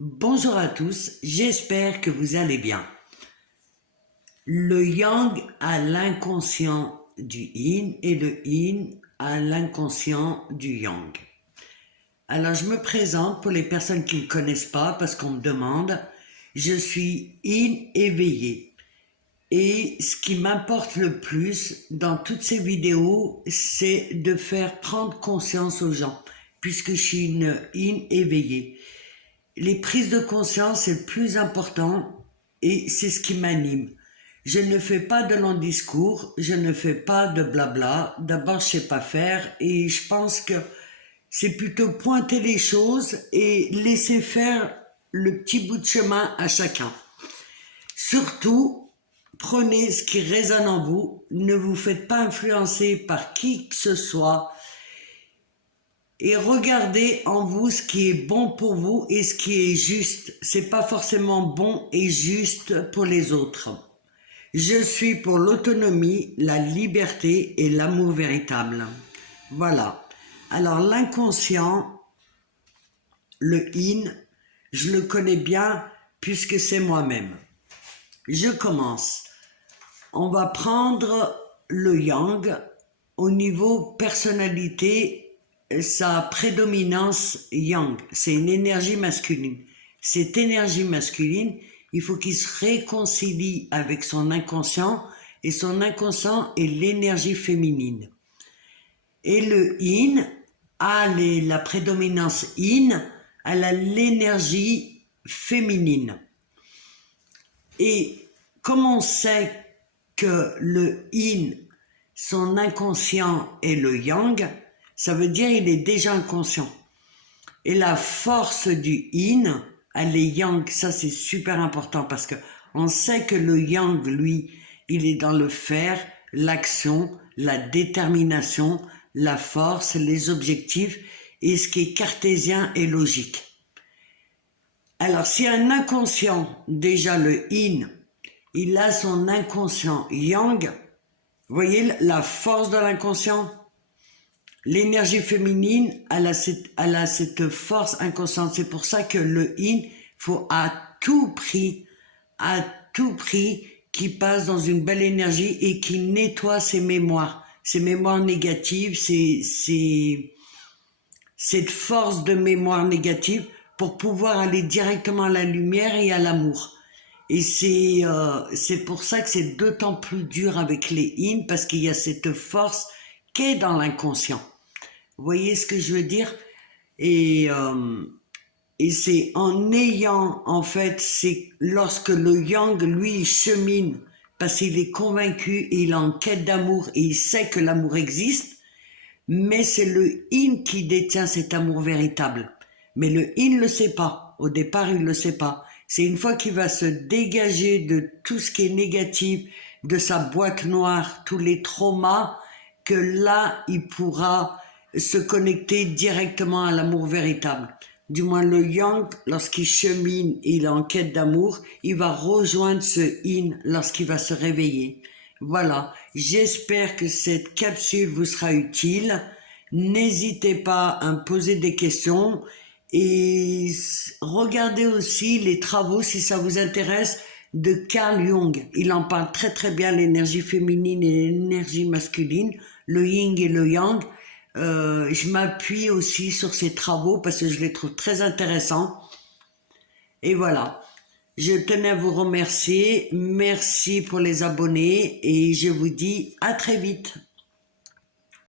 Bonjour à tous, j'espère que vous allez bien. Le yang à l'inconscient du yin et le yin à l'inconscient du yang. Alors je me présente pour les personnes qui ne me connaissent pas parce qu'on me demande. Je suis yin éveillé. Et ce qui m'importe le plus dans toutes ces vidéos, c'est de faire prendre conscience aux gens, puisque je suis une yin éveillée. Les prises de conscience, c'est le plus important et c'est ce qui m'anime. Je ne fais pas de longs discours, je ne fais pas de blabla. D'abord, je sais pas faire et je pense que c'est plutôt pointer les choses et laisser faire le petit bout de chemin à chacun. Surtout, prenez ce qui résonne en vous, ne vous faites pas influencer par qui que ce soit et regardez en vous ce qui est bon pour vous et ce qui est juste. C'est pas forcément bon et juste pour les autres. Je suis pour l'autonomie, la liberté et l'amour véritable. Voilà. Alors l'inconscient, le yin, je le connais bien puisque c'est moi-même. Je commence. On va prendre le yang au niveau personnalité, sa prédominance yang, c'est une énergie masculine. Cette énergie masculine, il faut qu'il se réconcilie avec son inconscient et son inconscient est l'énergie féminine. Et le yin a la prédominance yin, elle a l'énergie féminine. Et comme on sait que le yin, son inconscient est le yang, ça veut dire qu'il est déjà inconscient. Et la force du yin, elle est yang, ça c'est super important parce que on sait que le yang, lui, il est dans le faire, l'action, la détermination, la force, les objectifs et ce qui est cartésien et logique. Alors si un inconscient, déjà le yin, il a son inconscient yang, vous voyez la force de l'inconscient. L'énergie féminine, elle a cette force inconsciente. C'est pour ça que le yin, faut à tout prix, qu'il passe dans une belle énergie et qu'il nettoie ses mémoires négatives, cette force de mémoire négative pour pouvoir aller directement à la lumière et à l'amour. Et c'est pour ça que c'est d'autant plus dur avec les yin parce qu'il y a cette force qui est dans l'inconscient. Vous voyez ce que je veux dire? Et c'est en ayant, en fait, c'est lorsque le yang, lui, chemine, parce qu'il est convaincu et il est en quête d'amour et il sait que l'amour existe, mais c'est le yin qui détient cet amour véritable. Mais le yin ne le sait pas. Au départ, il ne le sait pas. C'est une fois qu'il va se dégager de tout ce qui est négatif, de sa boîte noire, tous les traumas, que là, il pourra se connecter directement à l'amour véritable. Du moins le yang, lorsqu'il chemine, il est en quête d'amour, il va rejoindre ce yin lorsqu'il va se réveiller. Voilà, j'espère que cette capsule vous sera utile. N'hésitez pas à me poser des questions et regardez aussi les travaux, si ça vous intéresse, de Carl Jung. Il en parle très très bien, l'énergie féminine et l'énergie masculine, le yin et le yang. Je m'appuie aussi sur ces travaux parce que je les trouve très intéressants. Et voilà, je tenais à vous remercier. Merci pour les abonnés et je vous dis à très vite.